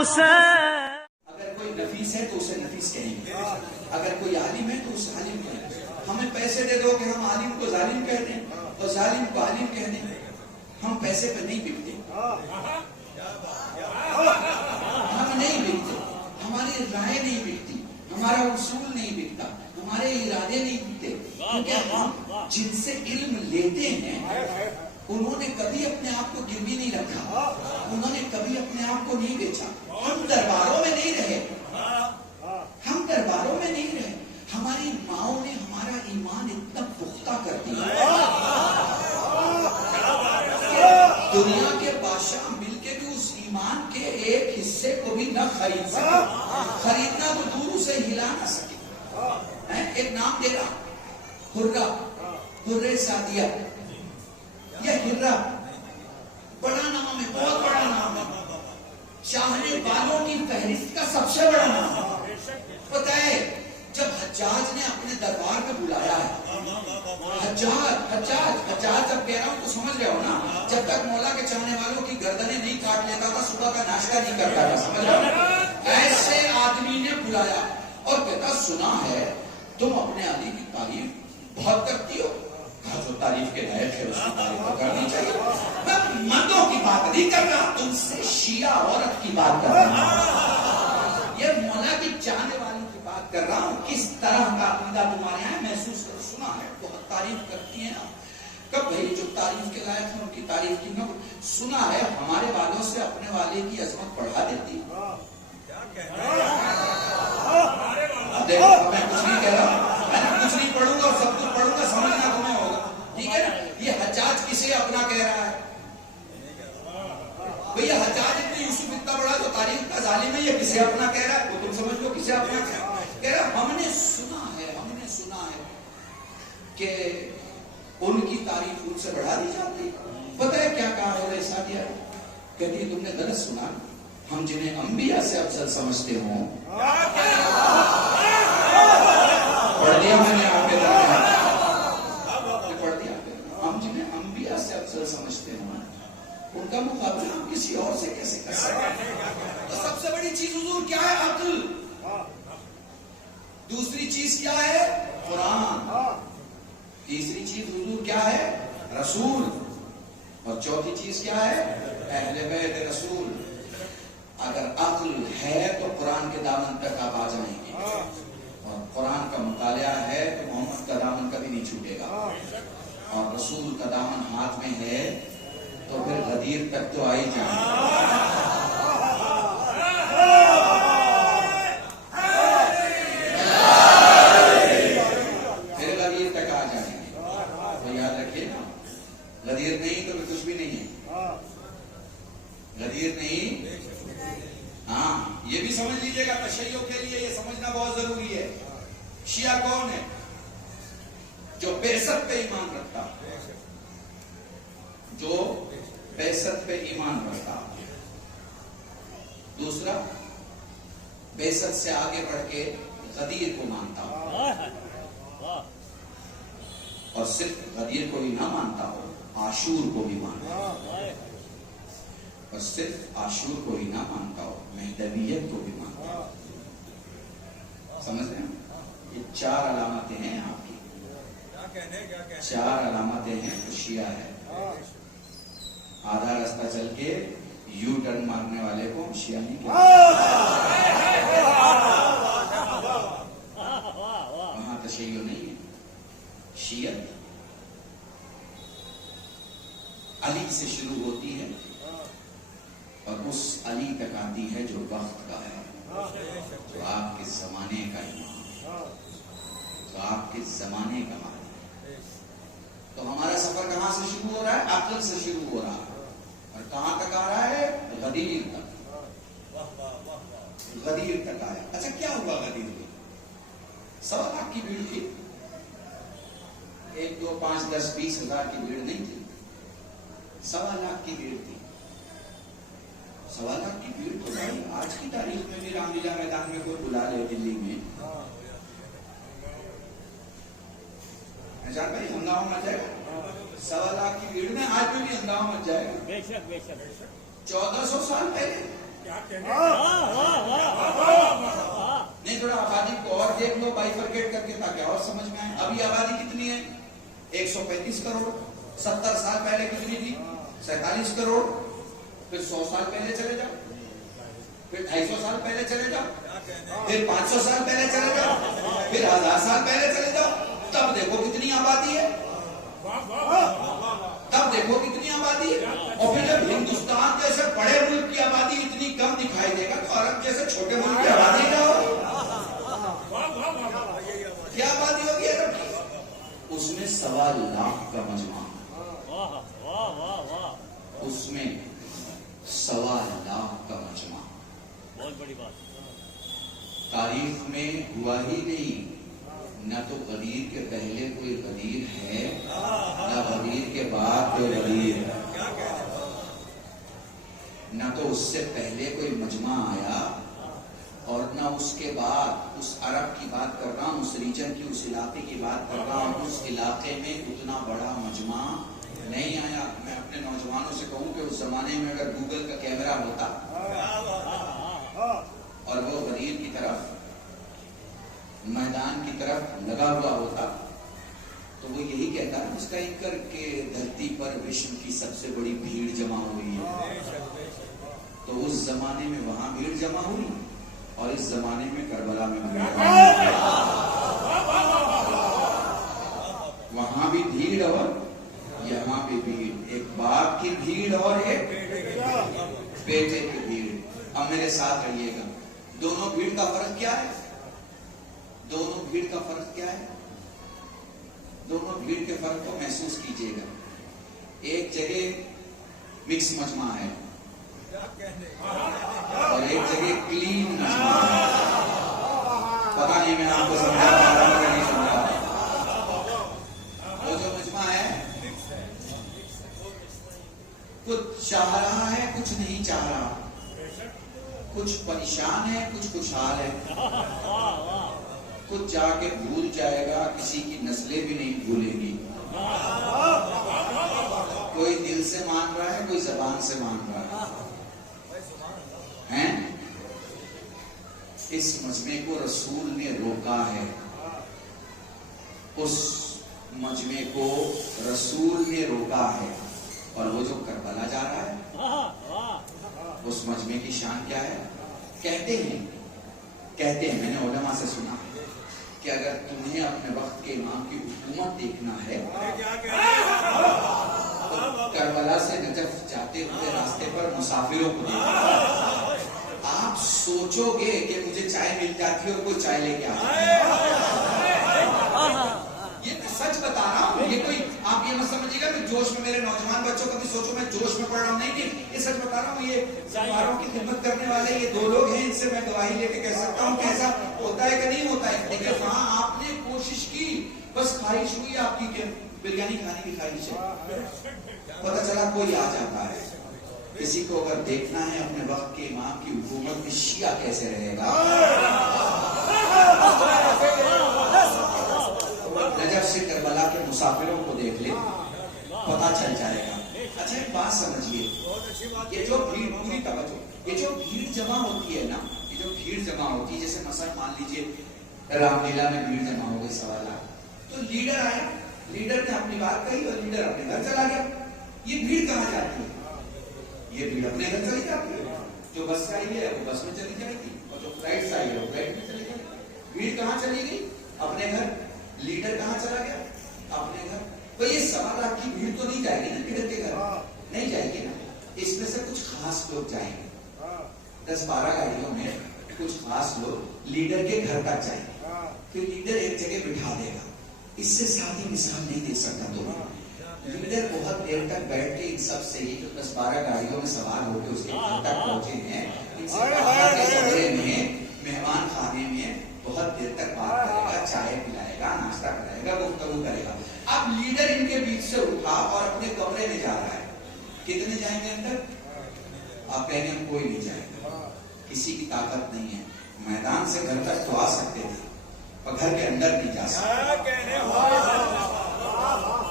उसे। अगर कोई नफीस है तो उसे नफीस कहेंगे, अगर कोई आलिम है तो उसे आलिम कहेंगे। हमें पैसे दे दो कि हम आलिम को जालिम कह दें और जालिम को आलिम कह दें। हम पैसे पे नहीं बिकते, हम नहीं बिकते, हमारी राय नहीं बिकती, हमारा उसूल नहीं बिकता, हमारे इरादे नहीं बिकते, क्योंकि हम जिनसे इल्म लेते हैं उन्होंने कभी अपने आप को गिरवी नहीं रखा, उन्होंने कभी अपने आप को नहीं बेचा। हम दरबारों में नहीं रहे, हम दरबारों में नहीं रहे। हमारी माओ ने हमारा ईमान इतना पुख्ता कर दिया, दुनिया के बादशाह मिलके भी उस ईमान के एक हिस्से को भी न खरीद सके। खरीदना तो दूर, उसे हिला ना सके। एक नाम देगा हुर्रा, हुर्रे सादिया। यह हिर्रा बड़ा नाम है, बहुत बड़ा नाम है, चाहने वालों की फहरिस्त का सबसे बड़ा नाम है। पता है जब हज्जाज ने अपने दरबार में बुलाया है, हज्जाज जब कह रहा हूं तो समझ रहे हो ना, जब तक मौला के चाहने वालों की गर्दनें नहीं काट लेता था, सुबह का नाश्ता नहीं करता था, समझ रहे हो? ऐसे आदमी ने बुलाया और कहता सुना है तुम अपने अली की तारीफ बहुत करती हो। कहा जो तारीफ के लायक है उसकी तारीफ तो करनी चाहिए। मैं मर्दों की बात नहीं कर रहा, तुमसे शिया औरत की बात कर रहा हूं, ये मौला की चाहने वालों की बात कर रहा हूं। किस तरह का अकीदा तुम्हारे यहाँ महसूस कर, सुना है बहुत तारीफ करती है ना। कब भाई जो तारीफ के लायक है उनकी तारीफ की ना, सुना है हमारे वालों से अपने वाले की अजमत बढ़ा देती है। देखो मैं कुछ नहीं कह रहा, मैं कुछ नहीं पढ़ूंगा और सब कुछ पढ़ूंगा, समझना तुम्हें होगा, ठीक है ना। ये हज्जाज किसे अपना कह रहा है भैया? हज्जाज इतने यूसुफ इतना बड़ा जो तारीफ का जालिम है, ये किसे अपना कह रहा है? वो तुम समझ लो किसे अपना कह रहा है। हमने सुना है कि उनकी तारीफ उनसे बढ़ा दी जाती। पता है क्या कहा है सादिया? कहती तुमने गलत सुना, हम जिन्हें अंबिया से अफजल समझते हो, पढ़ दिया मैंने आपके पढ़ दिया, हम जिन्हें अंबिया से अफजल समझते हो उनका मुकाबला हम किसी और से कैसे कर सकते? तो सबसे बड़ी चीज हुजूर क्या है? अक्ल। दूसरी चीज क्या है? कुरान। तीसरी चीज हुजूर क्या है? रसूल। और चौथी चीज क्या है? अहले बैत रसूल। अगर अक्ल है तो कुरान के दामन तक आप आ जाएंगे, और कुरान का मुतालिया है तो मोहम्मद का दामन कभी नहीं छूटेगा, और रसूल का दामन हाथ में है तो फिर गदीर तक तो आ ही जाएंगे। फिर गदीर तक आ जाएंगे, तो याद रखिए ना, गदीर नहीं तो कुछ भी नहीं है, गदीर नहीं। हाँ ये भी समझ लीजिएगा, तशय्यो के लिए ये समझना बहुत जरूरी है। शिया कौन है? जो बेसत पे ईमान रखता, जो बेसत पे ईमान रखता। दूसरा, बेसत से आगे बढ़ के गदीर को मानता हो, और सिर्फ गदीर को ही ना मानता हो, आशूर को भी मानता हो, और सिर्फ आशूर को ही ना मानता हो, महदवियत को भी मानता हो। समझ रहे हैं? ये चार अलामतें हैं आपकी, चार अलामतें हैं तो शिया है। आधा रास्ता चल के यू टर्न मारने वाले को हम शिया नहीं कहते, वहां तशय्यो नहीं है। शियत अली से शुरू होती है और उस अली तक आती है जो वक्त का है, जो आपके जमाने का इमाम, जो आपके जमाने का मालिक। तो हमारा सफर कहां से शुरू हो रहा है? अक्ल से शुरू हो रहा है, और कहां तक आ रहा है? गदीर तक। गदीर तक आया। अच्छा क्या हुआ गदीर में? 1.25 लाख की भीड़ थी, 1, 2, 5, 10, 20 हजार की भीड़ नहीं थी, 1.25 लाख की भीड़ थी। 1.25 लाख की भीड़ तो भाई आज की तारीख में भी रामलीला मैदान में कोई बुला ले दिल्ली में, जान भाई हंगामा मच जाएगा। 1.25 लाख की भीड़ में आज भी हंगामा मच जाएगा। 1400 साल पहले नहीं, थोड़ा आबादी को और देख लो बाइफरकेट करके, ताकि और समझ में आए। अभी आबादी कितनी है? 135 करोड़। 70 साल पहले कितनी थी? 47 करोड़। फिर 100 साल पहले चले जाओ, फिर 250 साल पहले चले जाओ, फिर 500 साल पहले चले जाओ, फिर 1000 साल पहले चले जाओ, तब देखो कितनी आबादी है। तब देखो कितनी आबादी है। और फिर जब हिंदुस्तान जैसे बड़े मुल्क की आबादी इतनी कम दिखाई देगा, तो अरब जैसे छोटे मुल्क की आबादी क्या होगी? क्या आबादी होगी अरब की? उसमें 1.25 लाख का मजमा, उसमें 1.25 लाख का मजमा। बहुत बड़ी बात। तारीख में हुआ ही नहीं। न तो गदीर के पहले कोई गदीर है, न गदीर के बाद कोई गदीर है, न तो उससे पहले कोई मजमा आया, और न उसके बाद। उस अरब की बात कर रहा हूं, उस रीजन की, उस इलाके की बात कर रहा हूं। उस इलाके में उतना बड़ा मजमा नहीं आया। मैं अपने नौजवानों से कहूं कि उस जमाने में अगर गूगल का कैमरा होता और वो गदीर की तरफ, मैदान की तरफ लगा हुआ होता, तो वो यही कहता है उसका एंकर के धरती पर विश्व की सबसे बड़ी भीड़ जमा हुई है। तो उस जमाने में वहां भीड़ जमा हुई, और इस जमाने में करबला में भीड़, वहां भी भीड़ और यहाँ भी भीड़। एक बाप की भीड़ और एक बेटे की भीड़। अब मेरे साथ रहिएगा। दोनों भीड़ का फर्क क्या है? दोनों भीड़ का फर्क क्या है? दोनों भीड़ के फर्क को महसूस कीजिएगा। एक जगह मिक्स मजमा है और एक जगह क्लीन मजमा है। पता नहीं मैं आपको समझा पा रहा हूं या नहीं समझा। वो जो मजमा है, कुछ चाह रहा है, कुछ नहीं चाह रहा, कुछ परेशान है, कुछ खुशहाल है, कुछ जाके भूल जाएगा, किसी की नस्लें भी नहीं भूलेंगी। कोई दिल से मान रहा है, कोई जबान से मान रहा है। इस मजमे को रसूल ने रोका है। उस मजमे को रसूल ने रोका है। और वो जो करबला जा रहा है, उस मजमे की शान क्या है? कहते हैं मैंने उलमा से सुना कि अगर तुम्हें अपने वक्त के इमाम की हुकूमत देखना है, तो करबला से नजफ जाते हुए रास्ते पर मुसाफिरों को देखना। आप सोचोगे कि मुझे चाय मिल जाती है और कोई चाय लेके आता है। ये मैं सच बता रहा हूँ। ये कोई आप ये मत समझिएगा कि जोश में मेरे नौजवान बच्चों को भी सोचो मैं जोश में पढ़ रहा हूँ। नहीं, ये सच बता रहा हूँ। ये परिवारों की खिदमत करने वाले ये 2 लोग हैं, इनसे मैं गवाही लेके कह सकता हूँ कि ऐसा होता है कि नहीं होता है। लेकिन वहां आपने कोशिश की, बस ख्वाहिश हुई आपकी कि बिरयानी खाने की ख्वाहिश है, पता चला कोई आ जाता है। किसी को अगर देखना है अपने वक्त के इमाम की हुकूमत में शिया कैसे रहेगा, नजफ से करबला के मुसाफिरों को देख ले, पता चल जाएगा। अच्छा एक बात समझिए, ये जो भीड़, पूरी तवज्जो, ये जो भीड़ जमा होती है ना, ये जो भीड़ जमा होती है, जैसे मसलन मान लीजिए रामलीला में भीड़ जमा हो गई 1.25 लाख, तो लीडर आया, लीडर ने अपनी बात कही और लीडर अपने घर चला गया। ये भीड़ कहाँ जाती है? ये भीड़ अपने घर चली जाती है। जो बस से आई है वो बस में चली जाएगी, और जो फ्लाइट से आई है वो फ्लाइट में चली जाएगी। भीड़ कहाँ चली गई? अपने घर। लीडर कहाँ चला गया? अपने घर। तो ये 1.25 लाख की भीड़ तो नहीं जाएगी ना लीडर के घर, नहीं जाएगी ना। इसमें से कुछ खास लोग जाएंगे, 10-12 गाड़ियों में कुछ खास लोग लीडर के घर तक जाएंगे। फिर लीडर एक जगह बिठा देगा। इससे सादी मिसाल नहीं दे सकता। तो लीडर बहुत देर तक बैठ के इन सब से ही, जो 10-12 गाड़ियों में सवार होकर उसके घर तक पहुंचे हैं, इनसे कमरे में, मेहमान खाने में बहुत देर तक बात करेगा, चाय पिलाएगा, नाश्ता कराएगा, गुफ्तगू करेगा। अब लीडर इनके बीच से उठा और अपने कमरे में जा रहा है। कितने जाएंगे अंदर? आप कहेंगे हम कोई नहीं जाएगा, किसी की ताकत नहीं है। मैदान से घर तक तो आ सकते थे, और घर के अंदर नहीं जा सकते।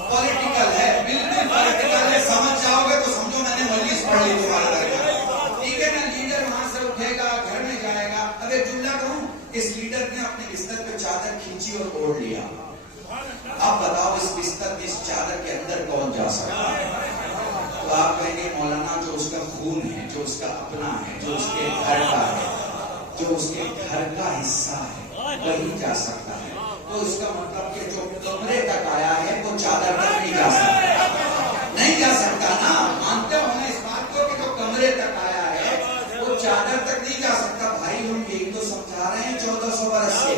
पॉलिटिकल है, बिल्कुल पॉलिटिकल है। समझ जाओगे तो समझो मैंने वलीस पढ़ ली तुम्हारे घर का, ठीक है ना। लीडर वहां से इस लीडर ने अपने बिस्तर पे चादर खींची और ओढ़ लिया। अब बताओ इस बिस्तर, इस चादर के अंदर कौन जा सकता है? तो आप कहेंगे मौलाना जो उसका खून है, जो उसका अपना है, जो उसके घर का है, जो उसके घर का हिस्सा है, वही जा सकता है। तो इसका मतलब कि जो कमरे तक आया है वो चादर तक नहीं जा सकता। नहीं जा सकता ना, मानते हो ना इस बात को कि जो कमरे तक आया है वो चादर तक नहीं जा सकता। भाई हम यही तो समझा रहे हैं 1400 वर्ष से,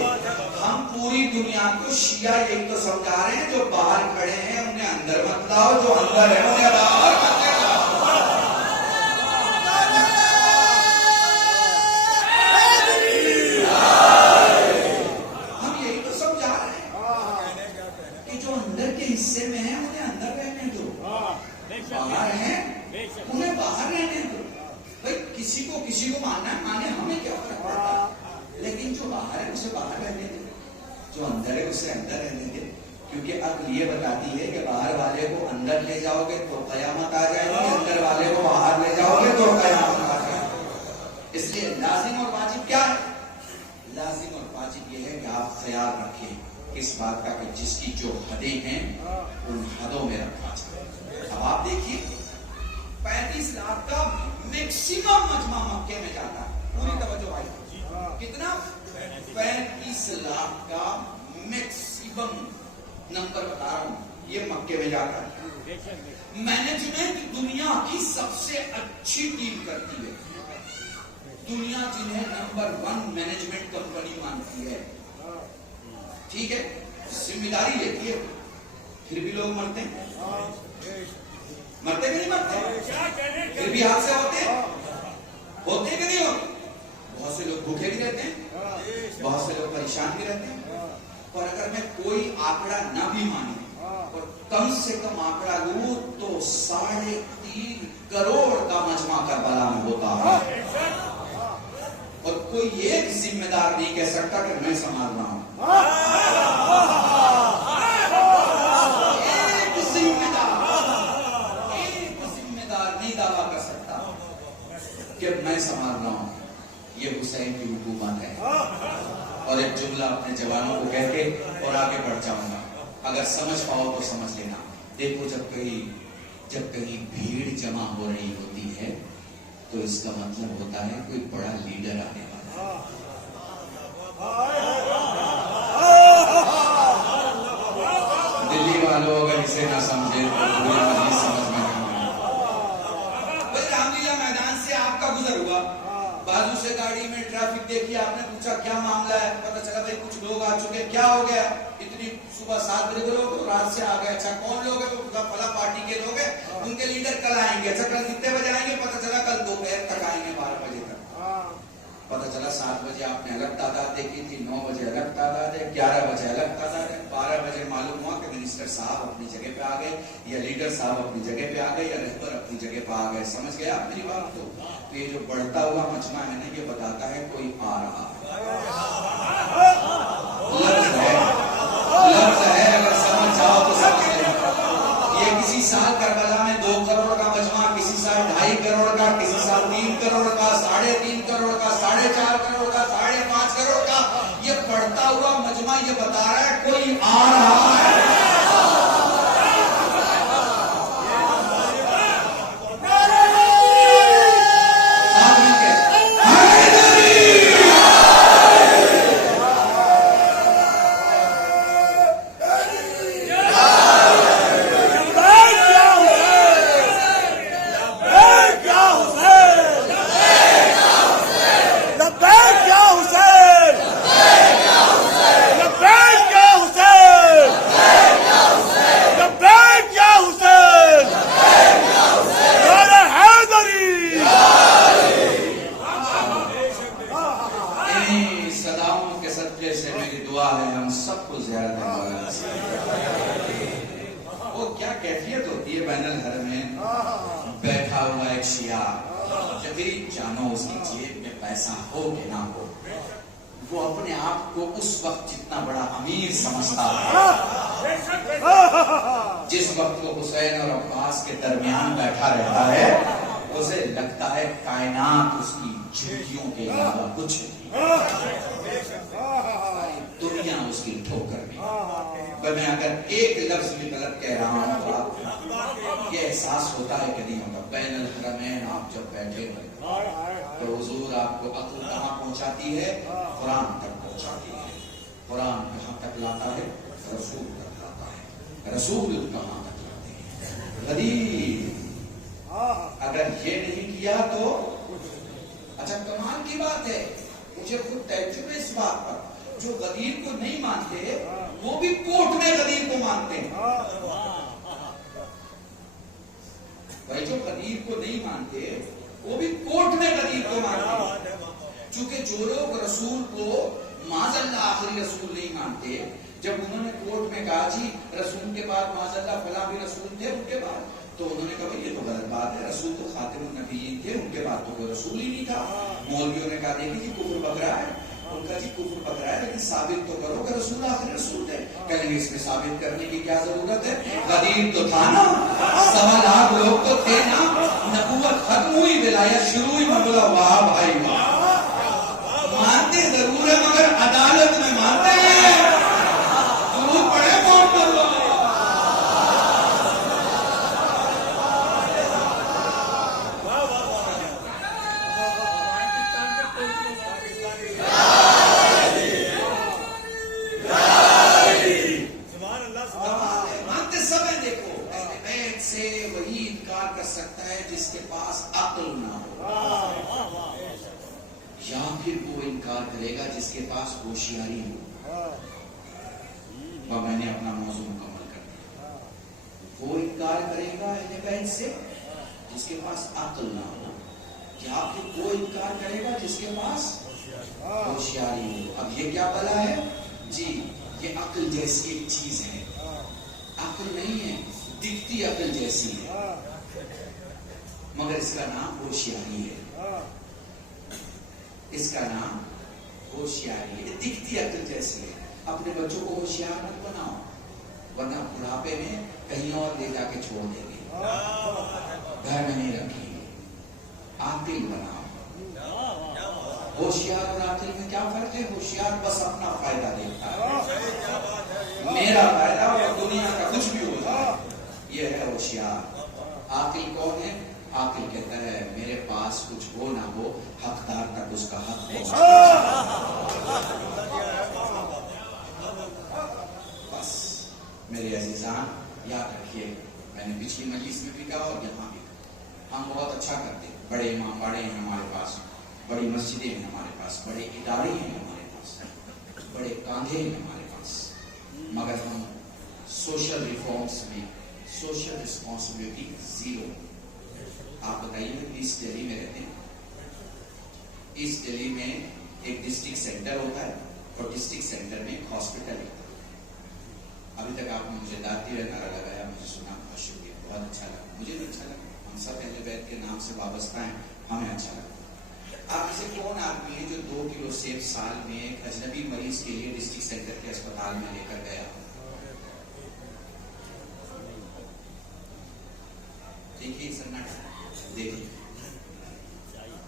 हम पूरी दुनिया को शिया यही तो समझा रहे हैं, जो बाहर खड़े हैं उन्हें अंदर मत लाओ, जो अंदर है उन्हें बाहर मत लाओ। हम यही तो समझा रहे हैं कि जो अंदर के हिस्से में है उन्हें अंदर रहने दो, बाहर है उन्हें बाहर रहने दो। भाई किसी को मानना है माने, हमें क्या फर्क पड़ता है, लेकिन जो बाहर है उसे बाहर रहने दे, जो अंदर है उसे अंदर रहने दे। क्योंकि अक्ल ये बताती है कि बाहर वाले को अंदर ले जाओगे तो कयामत आ जाएगी, अंदर वाले को बाहर ले जाओगे तो कयामत आ जाएगी। इसलिए लाजिम और वाजिब क्या है? लाजिम और वाजिब ये है कि आप ख्याल रखें इस बात का कि जिसकी जो हदें हैं उन हदों में रखा जाए। अब आप देखिए 35 लाख का मैक्सिमम मजमा मक्के में जाता है। पूरी तवज्जो भाई, कितना? 35 लाख का मैक्सिमम नंबर बता रहा हूं, ये मक्के में जाता है। मैनेजमेंट दुनिया की सबसे अच्छी टीम करती है, दुनिया जिन्हें नंबर 1 मैनेजमेंट कंपनी मानती है, ठीक है, जिम्मेदारी लेती है, फिर भी लोग मरते हैं। मरते कि नहीं मरते? फिर भी हादसे होते हैं कि नहीं होते? बहुत से लोग भूखे भी रहते हैं, बहुत से लोग परेशान भी रहते हैं। पर अगर मैं कोई आंकड़ा ना भी मानूं और कम से कम आंकड़ा लूं तो 3.5 करोड़ का मजमा करबला में होता है, और कोई एक जिम्मेदार नहीं कह सकता कि मैं संभाल रहा हूं। एक जिम्मेदार नहीं दावा कर सकता कि मैं संभाल रहा हूं। ये हुसैन की हुकूमत है। और एक जुमला अपने जवानों को कह के और आगे बढ़ जाऊंगा, अगर समझ पाओ तो समझ लेना। देखो जब कहीं भीड़ जमा हो रही होती है तो इसका मतलब होता है कोई बड़ा लीडर आने वाला है। दिल्ली वालों अगर इसे ना समझे तो पूरी समझ में नहीं आएगा। रामलीला मैदान से आपका गुजर हुआ, बाजू से गाड़ी में ट्रैफिक देखी, आपने पूछा क्या मामला है, पता चला भाई कुछ लोग आ चुके, क्या हो गया? इतनी सुबह 7 बजे के लोग रात से आ गए। अच्छा कौन लोग है? वो फला पार्टी के लोग हैं, उनके लीडर कल आएंगे। अच्छा कल कितने बजे आएंगे? पता चला कल दोपहर तक आएंगे, 12 बजे तक। पता चला 7 बजे आपने अलग तादाद देखी थी, 9 बजे अलग तादाद है, 11 बजे अलग तादाद है, 12 बजे मालूम हुआ कि मिनिस्टर साहब अपनी जगह पे आ गए, या लीडर साहब अपनी जगह पे आ गए, या रहबर अपनी जगह पे आ गए। समझ गया मेरी बात? तो ये जो बढ़ता हुआ मजमा है ना, ये बताता है कोई आ रहा है। लफ्ज है, अगर समझ जाओ तो समझ ले। ये किसी साल करबला में 2 करोड़ का मजमा, किसी साल 2.5 करोड़ का, किसी साल 3 करोड़ का, 3.5 करोड़ का, 4.5 करोड़ का, 5.5 करोड़ का, ये बढ़ता हुआ मजमा ये बता रहा है कोई आ रहा है। कैफियत होती है बैनल घर में बैठा हुआ एक शिया, यदि जानो उसकी जेब में पैसा हो कि ना हो, वो अपने आप को उस वक्त जितना बड़ा अमीर समझता है, जिस वक्त वो हुसैन और अब्बास के दरमियान बैठा रहता है, उसे लगता है कायनात उसकी जूतियों के अलावा कुछ नहीं, दुनिया उसकी ठोकर में। मैं अगर एक लफ्ज भी गलत कह रहा हूं तो आपको ये एहसास होता है कि नहीं होता। बैनुल हरमैन आप जब बैठे तो हुजूर आपको अक्ल कहां पहुंचाती है? कुरान तक पहुंचाती है। कुरान कहां तक लाता है? रसूल तक लाता है। रसूल कहां तक लाते हैं? गरीब। अगर ये नहीं किया तो अच्छा, कमाल की बात है, मुझे खुद तैज्जुब है इस बात पर, जो गदीर को नहीं मानते वो भी कोर्ट में गदीर को मानते हैं। भाई जो गदीर को नहीं मानते वो भी कोर्ट में गदीर को मानते हैं। क्योंकि जो लोग रसूल को माज़अल्लाह आखिरी रसूल नहीं मानते, जब उन्होंने कोर्ट में कहा जी रसूल के बाद माज़अल्लाह फला भी रसूल थे उनके बाद, तो उन्होंने कहा ये तो गलत बात है, रसूल तो खातिमुन नबीयीन थे, उनके बाद तो कोई रसूल ही नहीं था। मौलवियों ने कहा देखिए जी कुफ्र पकड़ा है। उनका जी कुफ्र पकड़ा है, लेकिन साबित तो करो कि रसूल आखिरी रसूल थे। कहेंगे इसमें साबित करने की क्या जरूरत है? गदीर तो था ना, 1.25 लाख लोग तो थे ना, नबूवत खत्म हुई, विलायत शुरू हुई, बोला वाह भाई वाह। मानते जरूर है मगर अदालत में मानते हैं, जरूर पड़े कौन कर लो। सकता है जिसके पास अक्ल ना हो, या फिर वो इनकार करेगा जिसके पास होशियारी हो। तो मैंने अपना मौजू मुकम्मल कर दिया। वो इनकार करेगा अहले बैत से जिसके पास अक्ल ना हो, या फिर वो इनकार करेगा जिसके पास होशियारी हो। अब ये क्या बला है जी? ये अक्ल जैसी एक चीज है, अक्ल नहीं है, दिखती अक्ल जैसी है, मगर इसका नाम होशियारी है। इसका नाम होशियारी है। दिखती अक्ल जैसी है। अपने बच्चों को होशियार मत बनाओ, वरना बुढ़ापे में कहीं और ले जाके छोड़ देंगे, घर में नहीं रखेंगे। आकिल बनाओ। होशियार और आकिल में क्या फर्क है? होशियार बस अपना फायदा देखता है, मेरा फायदा और दुनिया का कुछ भी हो जाए, यह है होशियार। आकिल कौन है? आकिल कहता है मेरे पास कुछ हो ना हो, हकदार तक उसका हक पहुंचे। बस मेरे अजीजान याद रखिए, मैंने पिछली मजलिस में भी कहा और यहाँ भी कहा, हम बहुत अच्छा करते हैं। बड़े इमाम बड़े हैं हमारे पास, बड़ी मस्जिदें हैं हमारे पास, बड़े इदारे हैं हमारे पास, बड़े कांधे हैं हमारे पास, मगर हम सोशल रिफॉर्म्स में सोशल रिस्पॉन्सिबिलिटी जीरो। आप बताइए, ईस्ट दिल्ली में रहते हैं, ईस्ट दिल्ली में एक डिस्ट्रिक्ट सेंटर होता है और डिस्ट्रिक्ट सेंटर में एक हॉस्पिटल है। अभी तक आपने मुझे दाती हुए नारा लगाया, मुझे सुना, बहुत शुक्रिया, बहुत अच्छा लगा, मुझे भी अच्छा लगा। हम सब अहले बैत के नाम से वाबस्ता हैं, हमें अच्छा लगा। आप इसे कौन आदमी है जो 2 किलो सेब साल में एक अजनबी मरीज के लिए डिस्ट्रिक्ट सेंटर के अस्पताल में लेकर गया? देखिए सन्नाटा, देखिए।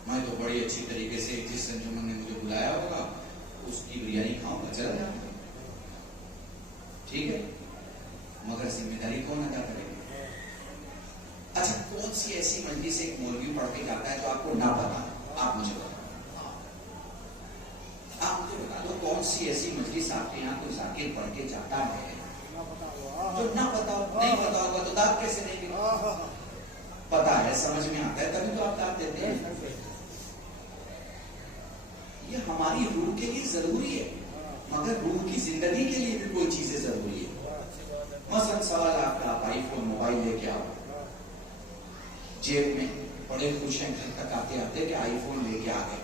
मैं तो बड़ी अच्छी तरीके से जिस अंजुमन ने मुझे बुलाया होगा उसकी बिरयानी खाऊंगा, चला जाऊंगा, ठीक है, मगर जिम्मेदारी कौन अदा करेगा? अच्छा, कौन सी ऐसी मजलिस एक मौलवी पढ़ के जाता है जो आपको ना पता? आप मुझे बताओ, आप मुझे बता दो, कौन सी ऐसी मजलिस आपके यहाँ कोई जाकिर पढ़ के जाता है जो ना पता हो? नहीं पता होगा तो दाद कैसे देंगे? पता है, समझ में आता है, तभी तो आप दाद देते हैं। ये हमारी रूह के लिए जरूरी है, मगर रूह की जिंदगी के लिए भी कोई चीजें जरूरी है। मसलन सवाल आपका, आप आईफोन मोबाइल लेके आओ, जेब में बड़े खुश हैं, घर तक आते आते कि आईफोन लेके आ गए।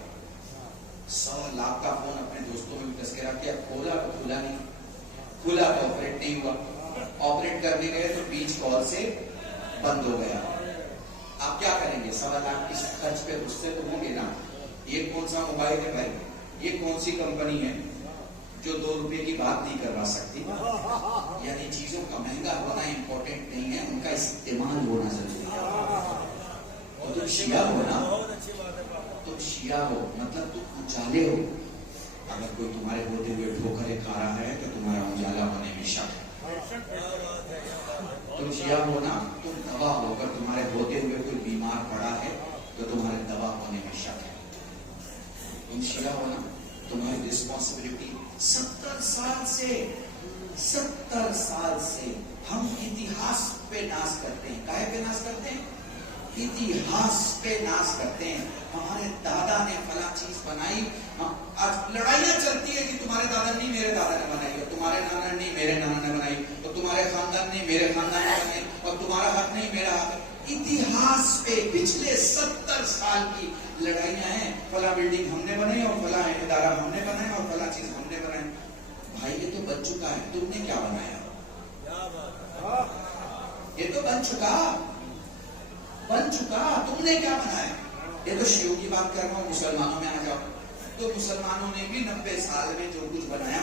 100 लाख का फोन अपने दोस्तों में तस्करा किया, खोला तो खुला नहीं, खुला तो ऑपरेट नहीं हुआ, ऑपरेट करने गए तो बीच कॉल से बंद हो गया। आप क्या करेंगे? 1.25 लाख इस खर्च पे गुस्से तो होंगे ना। ये कौन सा मोबाइल है भाई? ये कौन सी कंपनी है जो 2 रुपए की बात नहीं करवा सकती? यानी चीजों का महंगा होना इंपॉर्टेंट नहीं है, उनका इस्तेमाल होना जरूरी है। तो तुम शिया हो ना, तुम शिया हो मतलब तुम उजाले हो। अगर कोई तुम्हारे होते हुए ठोकरें खा रहा है तो तुम्हारा उजाला होने में शक है। तुम शिया हो ना, तुम दवा हो। अगर तुम्हारे होते हुए कोई बीमार पड़ा है तो तुम्हारे दवा होने में शक है। तुम शिया हो ना, तुम्हारी रिस्पॉन्सिबिलिटी। 70 साल से हम इतिहास पे नाश करते हैं। काहे पे नाश करते हैं? इतिहास पे नाश करते हैं। हमारे दादा ने फला चीज बनाई। आज लड़ाइयां चलती है कि तुम्हारे दादा नहीं मेरे दादा ने बनाई, और तुम्हारे नाना नहीं मेरे नाना ने बनाई, और तुम्हारे खानदान नहीं मेरे खानदान ने बनाई, और तुम्हारा हक नहीं मेरा हक। इतिहास पे पिछले 70 साल की लड़ाइयां हैं। फला बिल्डिंग हमने बनाई, और फला इदारा हमने बनाया, और फला चीज हमने बनाई। भाई ये तो बन चुका है, तुमने क्या बनाया? ये तो बन चुका, तुमने क्या बनाया? ये तो शिव की बात कर रहा हूं, मुसलमानों में आ जाओ तो मुसलमानों ने भी 90 साल में जो कुछ बनाया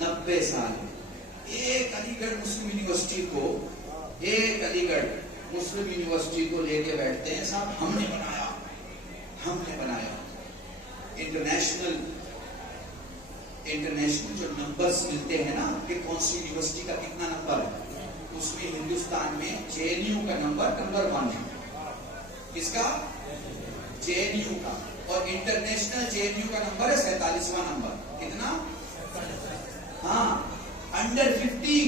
90 साल में। एक अलीगढ़ मुस्लिम यूनिवर्सिटी को लेके बैठते हैं, साहब हमने बनाया। इंटरनेशनल जो नंबर्स मिलते हैं ना कि कौन सी यूनिवर्सिटी का कितना नंबर है, उसमें हिंदुस्तान में जेएनयू का नंबर 1 है। किसका? जेएनयू का। और इंटरनेशनल जेएनयू का नंबर है 47वां नंबर। कितना? हाँ, अंडर 50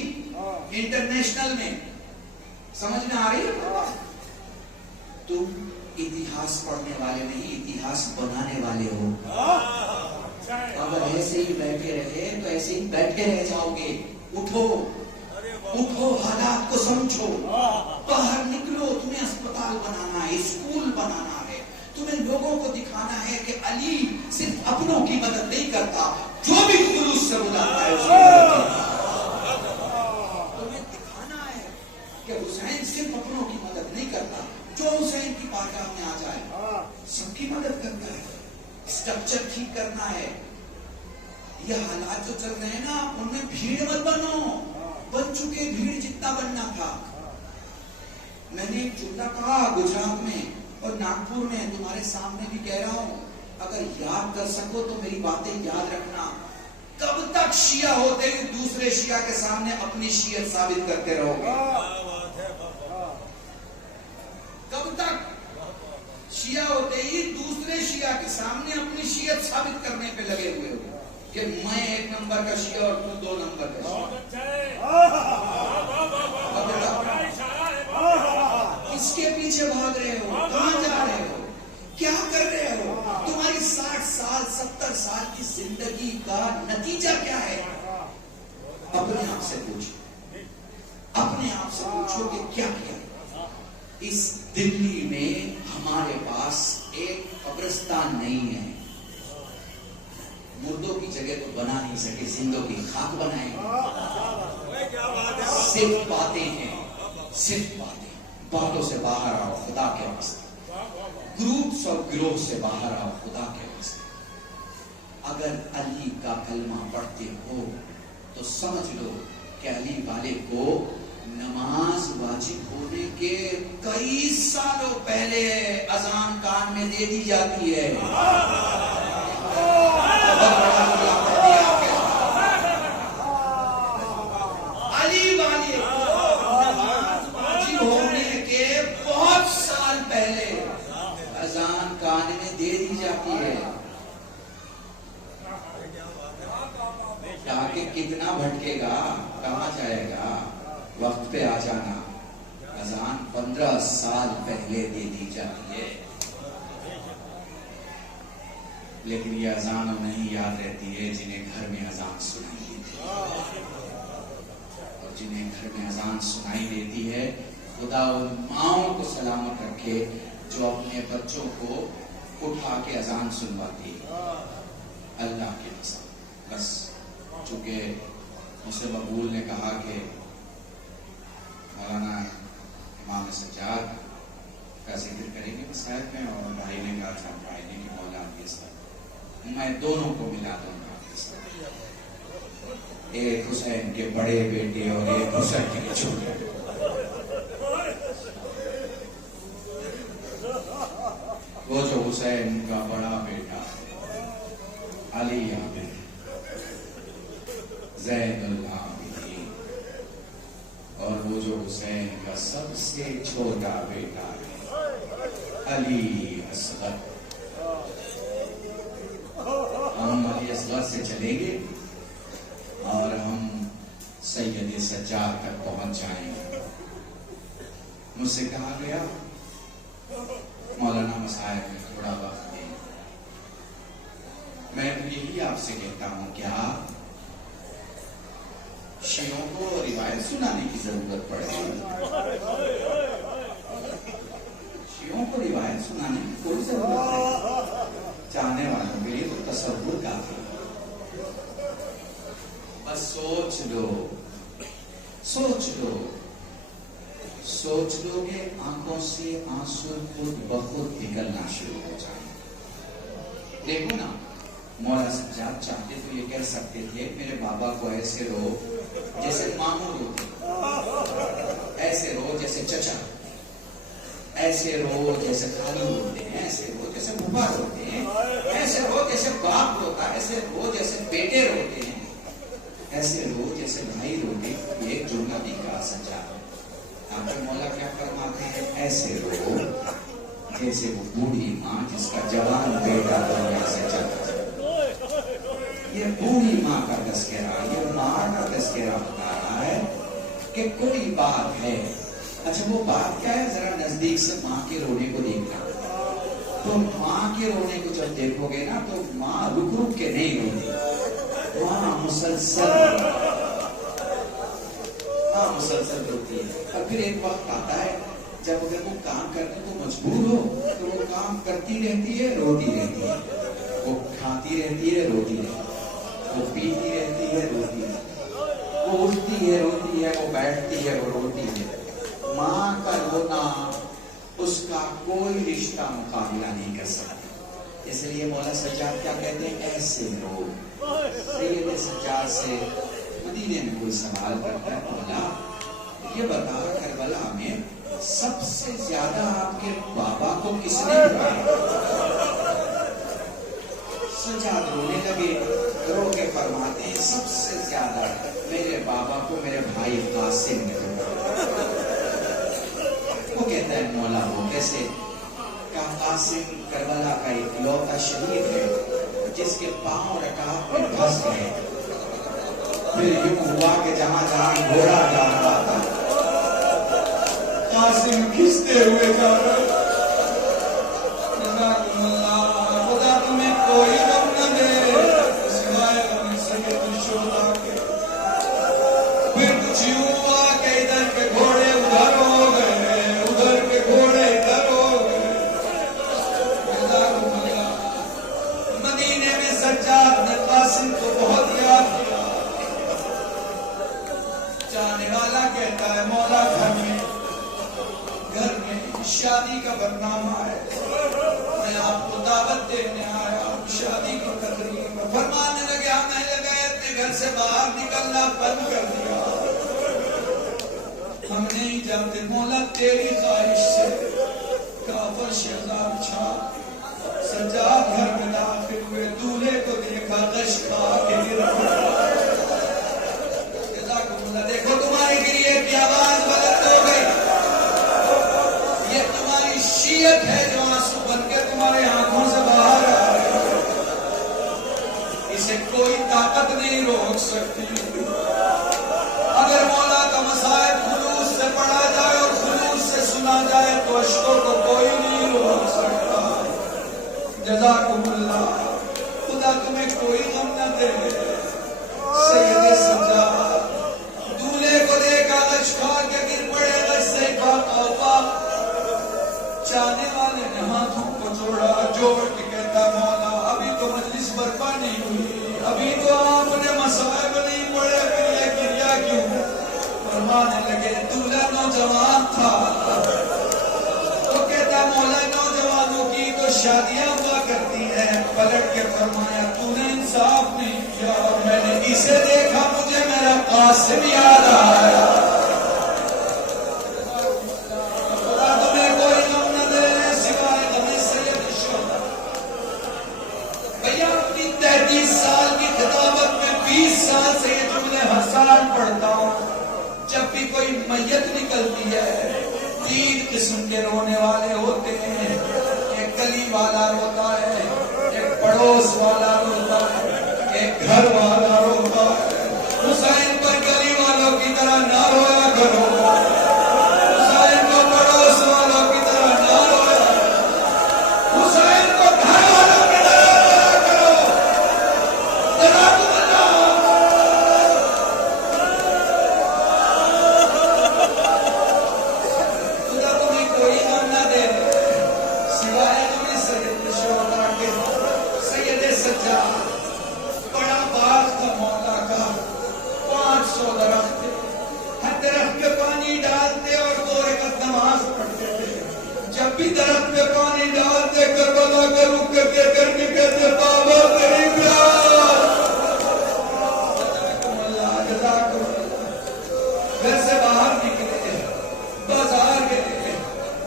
इंटरनेशनल में। समझ में आ रही है? तुम इतिहास पढ़ने वाले नहीं, इतिहास बनाने वाले हो। अगर ऐसे ही बैठे रहे तो ऐसे ही बैठे रह जाओगे। उठो, हालात को समझो, बाहर निकलो। तुम्हें अस्पताल बनाना है, स्कूल बनाना है, तुम्हें लोगों को दिखाना है कि अली सिर्फ अपनों की मदद नहीं करता, जो भी खुलूस से बुलाता है उसकी मदद करता। तुम्हें दिखाना है कि हुसैन सिर्फ अपनों की मदद नहीं करता, जो हुसैन की बारगाह में आ जाए सबकी मदद करता है। स्ट्रक्चर ठीक करना है। ये हालात जो चल रहे हैं ना, उनमें भीड़ मत बनो। बन चुके भीड़ जितना बनना था। मैंने एक जुमला कहा गुजरात में और नागपुर में, तुम्हारे सामने भी कह रहा हूं। अगर याद कर सको तो मेरी बातें याद रखना। कब तक शिया होते ही दूसरे शिया के सामने अपनी शियत साबित करते रहोगे? कब तक शिया होते ही दूसरे शिया के सामने अपनी शियत साबित करने पे लगे हुए हो कि मैं 1 नंबर का शिया और तू 2 नंबर का शिया? किसके पीछे भाग रहे हो? कहां जा रहे हो? क्या कर रहे हो? तुम्हारी 60 साल 70 साल की जिंदगी का नतीजा क्या है? अपने आप से पूछो कि क्या किया। इस दिल्ली में हमारे पास एक कब्रिस्तान नहीं है। मुर्दों की जगह तो बना नहीं सके, जिंदों की खाक बनाएंगे। सिर्फ बातें हैं, बातों से बाहर आओ खुदा के वास्ते। ग्रुप्स और गिरोह से बाहर आओ खुदा के वास्ते। अगर अली का कलमा पढ़ते हो तो समझ लो कि अली वाले को नमाज वाजिब होने के कई सालों पहले अजान कान में दे दी जाती है। अली वाले को नमाज वाजिब होने के बहुत साल पहले अजान कान में दे दी जाती है। ताकि कितना भटकेगा, कहां जाएगा? वक्त पे आ जाना। अजान 15 साल पहले दे दी जाती है, लेकिन ये अजान नहीं याद रहती है जिन्हें घर में अजान सुनाई देती है। और जिन्हें घर में अजान सुनाई देती है, खुदा उन माओं को सलामत रखे जो अपने बच्चों को उठा के अजान सुनवाती है। अल्लाह की कसम। बस चूंकि मुझसे मकबूल ने कहा कि मौलाना इमाम सज्जाद का जिक्र करेंगे मसाइल में, और भाई ने कहा था भाई ने कि मौला के साथ मैं दोनों को मिला दूंगा आपके साथ। एक हुसैन के बड़े बेटे और एक हुसैन के छोटे। हुसैन का बड़ा बेटा अली आमिर ज़ैनुल आबिदीन, और वो जो हुसैन का सबसे छोटा बेटा है अली असगर। हम अली असगर से चलेंगे और हम सैयद सज्जाद तक पहुंच जाएंगे। मुझसे कहा गया मौलाना मसाइब में थोड़ा वक्त दें। मैं तो यही आपसे कहता हूं, क्या शियों को रिवायत सुनाने की जरूरत पड़ेगी? शियों को रिवायत सुनाने की कोई जरूरत नहीं। चाहने वालों के लिए तो तसव्वुर काफी। बस सोच लो, सोच लो, सोच लोगे आंखों से आंसू खुद बहुत निकलना शुरू हो जाए। देखो ना, मौला सज्जाद चाहते तो ये कह सकते थे मेरे बाबा को ऐसे रो जैसे मामू रोते, ऐसे रो जैसे चचा, ऐसे रो जैसे खालू रोते हैं, ऐसे रो जैसे फूफा रोते हैं, ऐसे रो जैसे बाप रोता है, ऐसे रो जैसे बेटे रोते हैं, ऐसे रो जैसे भाई रोते। ये जुमला नहीं कहा सज्जाद। आपके मौला क्या फरमाते हैं? ऐसे रो जैसे वो बूढ़ी माँ जिसका जवान बेटा दुनिया से चला। ये बूढ़ी माँ का तस्करा, ये माँ का तस्करा बता रहा है कि कोई बात है। अच्छा, वो बात क्या है? जरा नजदीक से माँ के रोने को देखना। तो माँ के रोने को जब देखोगे ना, तो माँ रुक रुक के नहीं रोती, माँ मुसलसल मुसलसल रोती है। और फिर एक वक्त आता है जब अगर वो काम करने को मजबूर हो तो वो काम करती रहती है, रोती रहती है, वो खाती रहती है, रोती रहती है, वो पीती रहती है, रोती है, वो उठती है, रोती है, वो बैठती है, वो रोती है। माँ का रोना उसका कोई रिश्ता मुकाबला नहीं कर सकता। इसलिए मौला सज्जाद क्या कहते हैं? ऐसे रो। सैयद सज्जाद से मदीने में कोई सवाल करता है, मौला ये बता, करबला में सबसे ज्यादा आपके बाबा को किसने बुलाया? सज्जाद रोने लगे, रो के फरमाते हैं सबसे ज्यादा मेरे बाबा को मेरे भाई कासिम ने बुलाया। वो कहता है मौला वो कैसे? का कासिम करबला का इकलौता शहीद है जिसके पांव रकात में फंस गए। फिर यूं हुआ कि जहां जहां घोड़ा जा रहा था कासिम खिसते हुए जा रहा। खुदा तुम्हें कोई गम न दे सिवाय गम सैयद शोधा के। फिर कुछ यूं हुआ कि इधर के घोड़े उधर हो गए, उधर के घोड़े इधर हो गए। मदीने में सज्जाद ने कासिम को बहुत याद किया। जाने वाला कहता है मौला घर में शादी का बरनामा है, मैं आपको दावत देने आया हूँ शादी की तकरीब। फरमाने लगे मैंने अपने घर से बाहर निकलना बंद कर दिया, हम नहीं जानते मौला तेरी ख्वाहिश से काफर शहजाद छा। सज्जाद घर में दाखिल हुए, दूल्हे को देखा गश खा के गिरा। देखो तुम्हारी गिरिए की आवाज गलत हो गई, ये तुम्हारी शीयत है जो आंसू बनकर तुम्हारे आंखों से बाहर आ रहे हैं। इसे कोई ताकत नहीं रोक सकती। अगर मौला का मसाइब खुलूस से पढ़ा जाए और खुलूस से सुना जाए तो अश्कों को कोई नहीं रोक सकता। जज़ाकुमुल्लाह, खुदा तुम्हें कोई गम न दे। सैयद सज्जाद दूल्हे को देखा गश खा के गिर पड़े, गश से तौबा। चाहने वाले ने हाथों को जोड़ा, जोड़ के कहता मौला अभी तो मजलिस बर्पा नहीं हुई, अभी तो आपने मसाइब नहीं पड़े, फिर ये गिरिया क्यों? फरमाने लगे दूल्हा नौजवान था। तो कहता मौला नौजवानों की तो शादियां हुआ करती हैं। पलट के फरमाया तूने इंसाफ नहीं किया, और मैंने इसे देखा मुझे मेरा कासिम याद आया। खुदा तुम्हें कोई गम न दे सिवाय गम सैयद शोधा। के रोने वाले होते हैं। एक गली वाला रोता है, एक पड़ोस वाला रोता है, एक घर वाला रोता है। हुसैन पर गली वालों की तरह ना रोया करो, हुसैन को पड़ोस वालों की तरह ना रोया, हुसैन को घर वालों की तरह रोया करो। खुदा तुम्हें कोई नाम ना दे सिवाय तुम्हें सैयद शोहरा के, सैयद सज्जाद। बड़ा बाग था मौला का, 500 दरख्त थे। हर दरख्त पे पानी डालते और 2 रकात नमाज पढ़ते थे। जब भी दरख्त पे पानी डालते करबला का रुक करके कहते बाबा तेरी प्यार। घर से बाहर निकले, बाजार गए,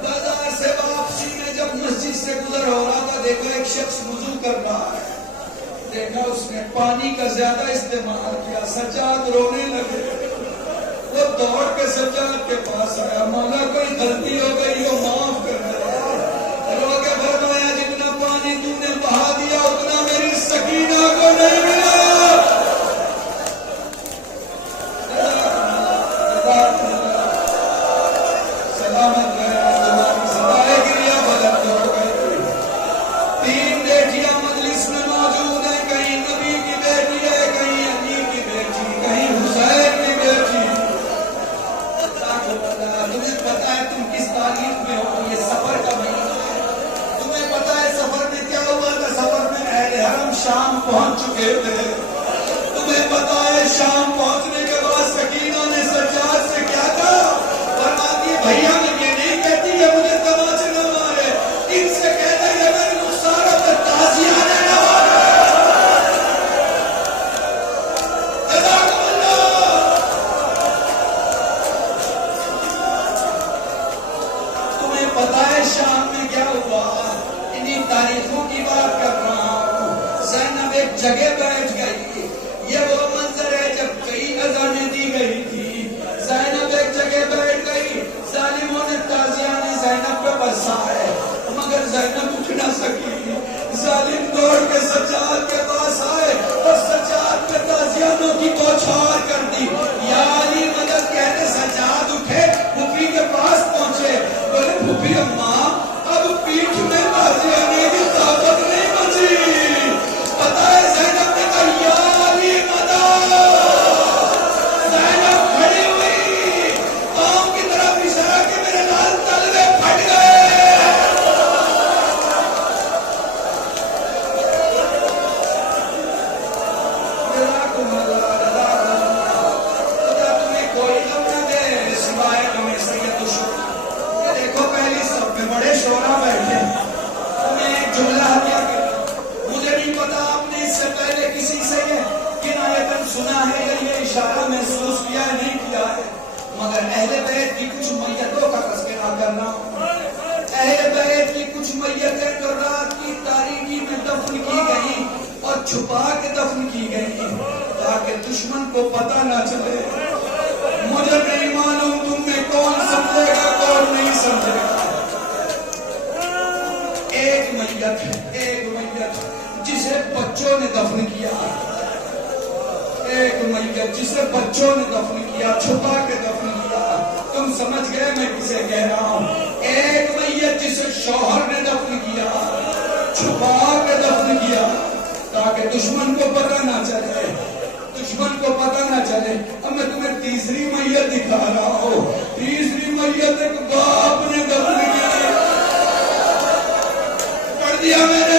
बाजार से वापसी में जब मस्जिद से गुजर हो रहा था, देखा एक शख्स वुजू कर रहा है। देखा उसने पानी का ज्यादा इस्तेमाल किया, सज्जाद रोने लगे। वो दौड़ के सज्जाद के पास आया, मौला कोई गलती हो गई हो माफ कर दे। रो के फरमाया जितना पानी तूने बहा दिया उतना मेरी सकीना को नहीं मिला। सलामत सदाए गिरिया बुलंद हो गई। 3 बेटियां मजलिस में मौजूद है, कहीं नबी की बेटी है, कहीं अली की बेटी, कहीं हुसैन की बेटी। तुम्हें पता है तुम किस तारीख में हो, ये सफर का महीना है। तुम्हें पता है सफर में क्या हुआ था? सफर में अहले हरम शाम पहुंच चुके थे। तुम्हें पता है शाम पहुंचने के बाद सकीना ने सज्जाद से क्या कहा? फरमाती है भैया मैं ये नहीं कहती है मुझे तमाचे न मारे, इनसे कहते हैं मेरी रुखसारों पर ताजिया न मारे। तुम्हें पता है शाम में क्या हुआ? इन्हीं तारीखों की बात कर रहा हूँ। ज़ैनब एक जगह बैठ गई। ये वो मंजर है जब कई अज़ानें दी गई थी। ज़ैनब एक जगह बैठ गई, जालिमों ने ताज़ियाने ज़ैनब पे बरसाए, मगर ज़ैनब उठ न सकी। जालिम दौड़ के सज्जाद के पास आए और सज्जाद पे ताज़ियानों की बौछार कर दी। या अली मदद कहते सज्जाद उठे, फूफी के पास पहुंचे, बोले फूफी अम्मा अब पीठ में ताज़ियाने की ताकत नहीं बची। पता है ज़ैनब ने कहा या अली मदद। ज़ैनब खड़ी हुई, पांव की तरफ इशारा के मेरे लाल तलवे फट गए। तुम्हें कोई गम न दे सिवाय तुम्हें सैयद शोहरा। देखो पहली सब में बड़े शोहरा बैठे। तुम्हें एक जुमला क्या कर, मुझे नहीं पता आपने इससे पहले किसी से ये किनायतन सुना है या ये इशारा महसूस किया है नहीं किया है, मगर अहले बैत की कुछ मैयतों का तज़किरा करना। अहले बैत की कुछ मैयतें जो रात की तारीकी में दफन की गई और छुपा के दफन की गई ताकि दुश्मन को पता ना चले। मुझे नहीं मालूम तुम में कौन समझेगा कौन नहीं समझेगा। एक मैयत जिसे बच्चों ने दफन किया, एक मैयत जिसे बच्चों ने दफन किया, छुपा के दफन किया। तुम समझ गए मैं किसे कह रहा हूं? एक मैयत जिसे शौहर ने दफन किया, छुपा के दफन किया ताकि दुश्मन को पता ना चले, दुश्मन को पता ना चले। अब मैं तुम्हें तीसरी मैयत दिखा रहा हूं। तीसरी मैयत एक बाप ने दफन की, कर दिया मैंने